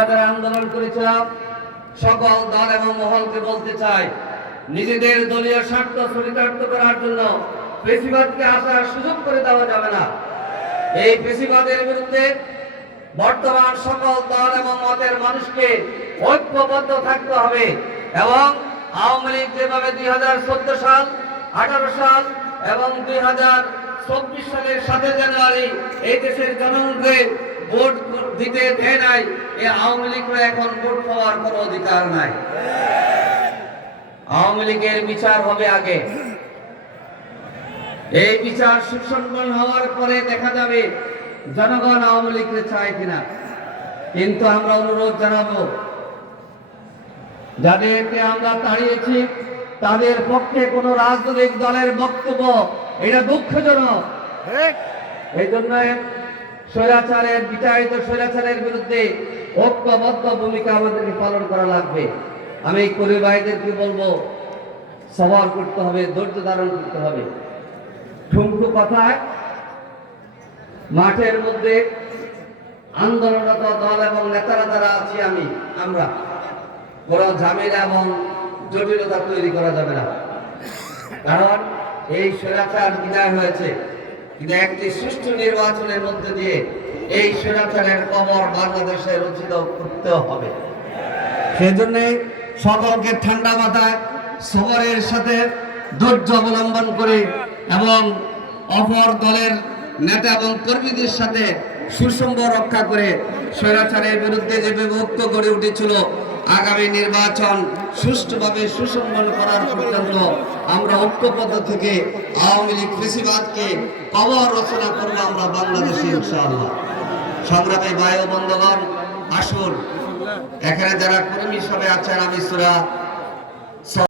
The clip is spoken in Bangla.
আমরা যারা আন্দোলন করেছিলাম সকল দল এবং মহলকে বলতে চাই, নিজেদের দলীয় স্বার্থ চরিতার্থ করার জন্য ফেসিবাদকে আসার সুযোগ করে দেওয়া যাবে না। এই ফেসিবাদের বিরুদ্ধে বর্তমান সকল দল এবং মতের মানুষকে ঐক্যবদ্ধ থাকতে হবে এবং আওয়ামী লীগ যেভাবে 2014 সাল, 18 সাল এবং 2024 সালের 7 জানুয়ারি এই দেশের জনগণকে ভোট দিতে দেয় নাই, এই আওয়ামী লীগরা এখন ভোট পাওয়ার কোনো অধিকার নাই। আওয়ামী লীগের বিচার হবে আগে। এই বিচার সুসম্পন্ন হওয়ার পরে দেখা যাবে জনগণ আওয়ামী লীগকে চায় কিনা। কিন্তু আমরা অনুরোধ জানাবো, যাদেরকে আমরা তাড়িয়েছি তাদের পক্ষে কোন রাজনৈতিক দলের বক্তব্য এটা দুঃখজনক। এই জন্য স্বৈরাচারের বিচারিত স্বৈরাচারের বিরুদ্ধে ঐক্যবদ্ধ ভূমিকা আমাদেরকে পালন করা লাগবে। আমি কর্মী ভাইদেরকে বলবো, সবার করতে হবে, ধৈর্য ধারণ করতে হবে। ঠুমকু কথায় মাঠের মধ্যে আন্দোলনরত দল এবং নেতারা যারা আছি আমরা কোনো ঝামেলা এবং জটিলতা তৈরি করা যাবে না। কারণ এই স্বৈরাচার বিদায় হয়েছে, কিন্তু একটি সুষ্ঠু নির্বাচনের মধ্যে দিয়ে এই স্বৈরাচারের কবর বাংলাদেশে রচিত করতে হবে। সেজন্য সকলকে ঠান্ডা মাথায় সবরের সাথে ধৈর্য অবলম্বন করে এবং অপর দলের নেতা এবং কর্মীদের সাথে সুসম্পর্ক রক্ষা করে স্বৈরাচারের বিরুদ্ধে যে বিভক্ত গড়ে উঠেছিল, আগামী নির্বাচন সুষ্ঠুভাবে সুসম্পন্ন করার পর্যন্ত আমরা ঐক্যবদ্ধ থেকে আওয়ামী লীগ ফেসিবাদকে কবর রচনা করব আমরা বাংলাদেশে ইনশাআল্লাহ। সংগ্রামী ভাই ও বন্ধুগণ, আসুন এখানে যারা কর্মী সবাই আছেন, আমি সূরা